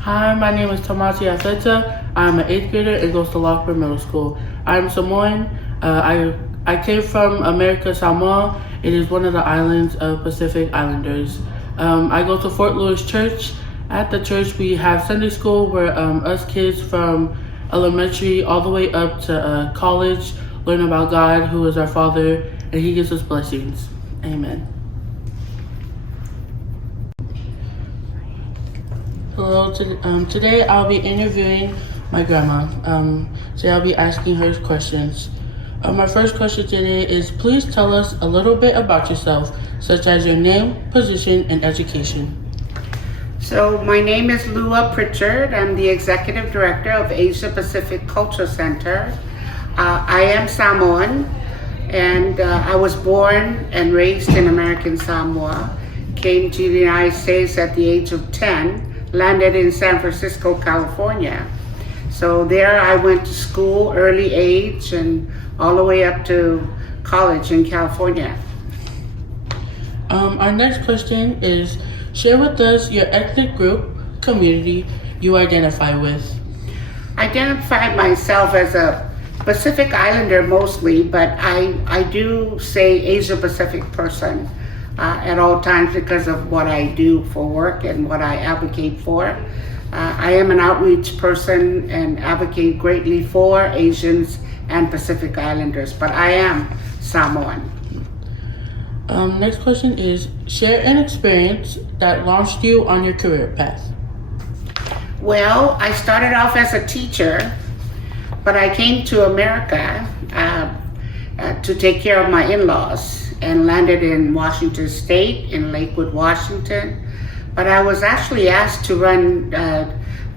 Hi, my name is Tamasi Afeta. I'm an 8th grader and goes to Lockwood Middle School. I'm Samoan. I came from America, Samoa. It is one of the islands of Pacific Islanders. I go to Fort Lewis Church. At the church, we have Sunday school where us kids from elementary all the way up to college learn about God, who is our Father, and He gives us blessings. Amen. Hello, today I'll be interviewing my grandma. Today I'll be asking her questions. My first question today is, please tell us a little bit about yourself, such as your name, position, and education. So my name is Lua Pritchard. I'm the Executive Director of Asia Pacific Culture Center. I am Samoan, and I was born and raised in American Samoa. Came to the United States at the age of 10. Landed in San Francisco, California. So there I went to school early age and all the way up to college in California. Our next question is, share with us your ethnic group, community you identify with. I identify myself as a Pacific Islander mostly, but I do say Asia Pacific person. At all times because of what I do for work and what I advocate for. I am an outreach person and advocate greatly for Asians and Pacific Islanders, but I am Samoan. Next question is, share an experience that launched you on your career path. Well, I started off as a teacher, but I came to America to take care of my in-laws and landed in Washington State, in Lakewood, Washington. But I was actually asked to run,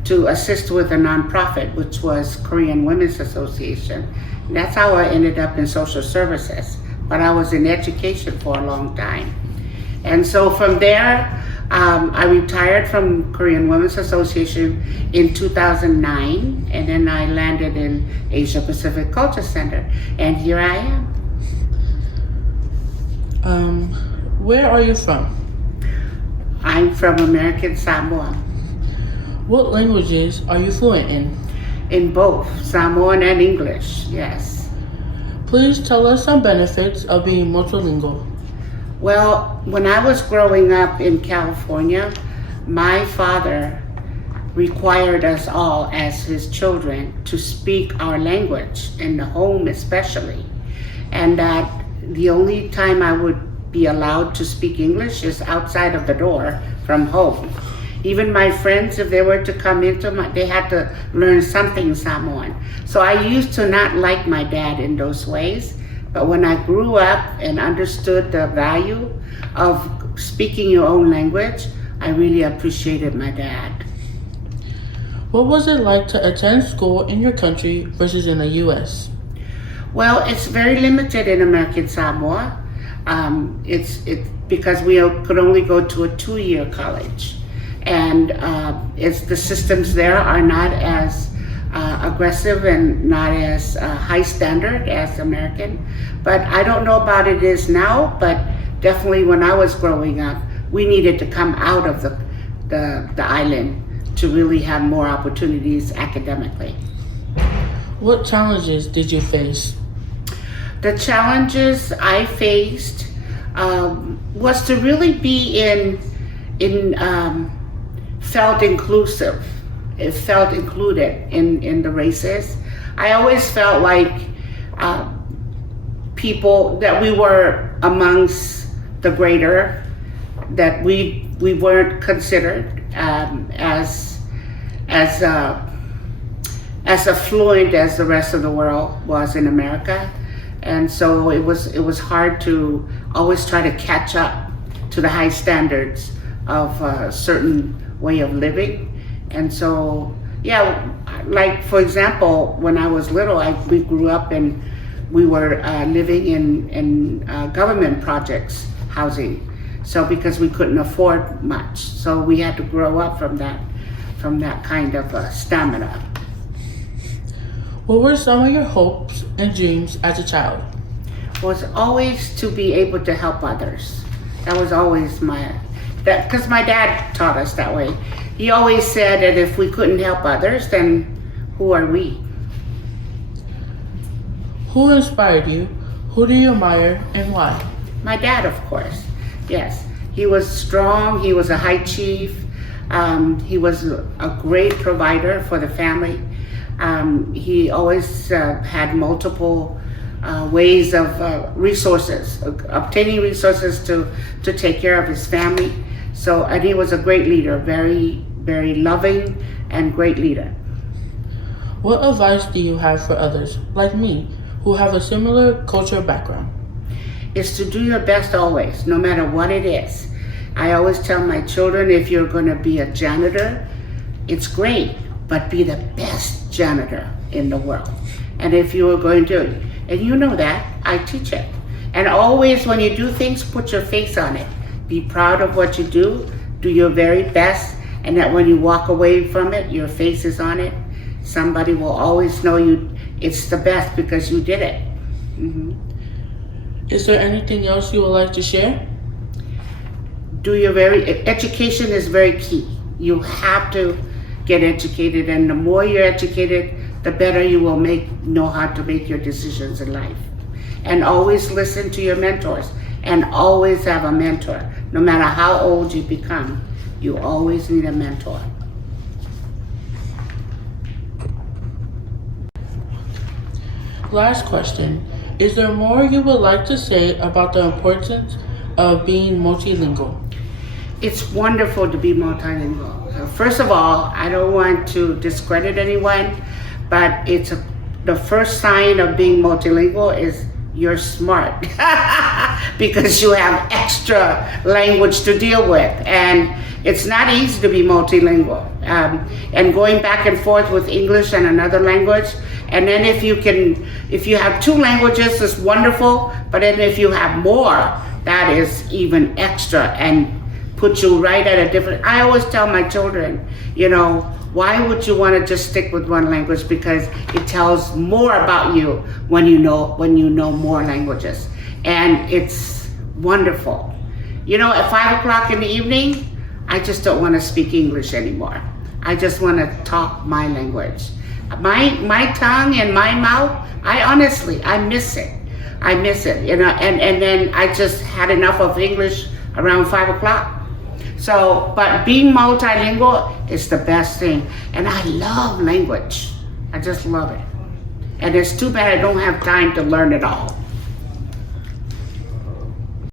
to assist with a nonprofit, which was Korean Women's Association. And that's how I ended up in social services. But I was in education for a long time. And so from there, I retired from Korean Women's Association in 2009, and then I landed in Asia Pacific Culture Center, and here I am. Where are you from? I'm from American Samoa. What languages are you fluent in? In both Samoan and English, yes. Please tell us some benefits of being multilingual. Well, when I was growing up in California, my father required us all as his children to speak our language, in the home especially. And that the only time I would be allowed to speak English is outside of the door from home. Even my friends, if they were to come they had to learn something Samoan. So I used to not like my dad in those ways, but when I grew up and understood the value of speaking your own language, I really appreciated my dad. What was it like to attend school in your country versus in the U.S.? Well, it's very limited in American Samoa. It's because we could only go to a 2-year college, and the systems there are not as aggressive and not as high standard as American. But I don't know about it is now, but definitely when I was growing up, we needed to come out of the island to really have more opportunities academically. What challenges did you face? The challenges I faced was to really be felt inclusive. It felt included in the races. I always felt like people that we were amongst the greater, that we weren't considered as affluent as the rest of the world was in America. And so it was hard to always try to catch up to the high standards of a certain way of living. And so, yeah, like for example, when I was little, we grew up and we were living in government projects, housing. So because we couldn't afford much, so we had to grow up from that kind of stamina. What were some of your hopes and dreams as a child? Was always to be able to help others. That was always because my dad taught us that way. he always said that if we couldn't help others, then who are we? Who inspired you? Who do you admire and why? My dad, of course. Yes, he was strong. He was a high chief. He was a great provider for the family. He always had multiple ways of resources, obtaining resources to take care of his family. So, and he was a great leader, very, very loving and great leader. What advice do you have for others, like me, who have a similar cultural background? Is to do your best always, no matter what it is. I always tell my children, if you're going to be a janitor, it's great, but be the best janitor in the world. And if you are going to, and you know that, I teach it. And always when you do things, put your face on it. Be proud of what you do your very best, and that when you walk away from it, your face is on it. Somebody will always know it's the best because you did it. Mm-hmm. Is there anything else you would like to share? Education is very key. You have to get educated, and the more you're educated, the better you will know how to make your decisions in life. And always listen to your mentors, and always have a mentor. No matter how old you become, you always need a mentor. Last question. Is there more you would like to say about the importance of being multilingual? It's wonderful to be multilingual. First of all, I don't want to discredit anyone, but the first sign of being multilingual is you're smart because you have extra language to deal with, and it's not easy to be multilingual. And going back and forth with English and another language, and then if you have two languages, it's wonderful, but then if you have more, that is even extra and put you right at a different. I always tell my children, why would you want to just stick with one language? Because it tells more about you when you know more languages. And it's wonderful. At 5 o'clock in the evening, I just don't want to speak English anymore. I just want to talk my language. My tongue and my mouth, I miss it. I miss it, and then I just had enough of English around 5 o'clock. So, but being multilingual is the best thing. And I love language. I just love it. And it's too bad I don't have time to learn it all.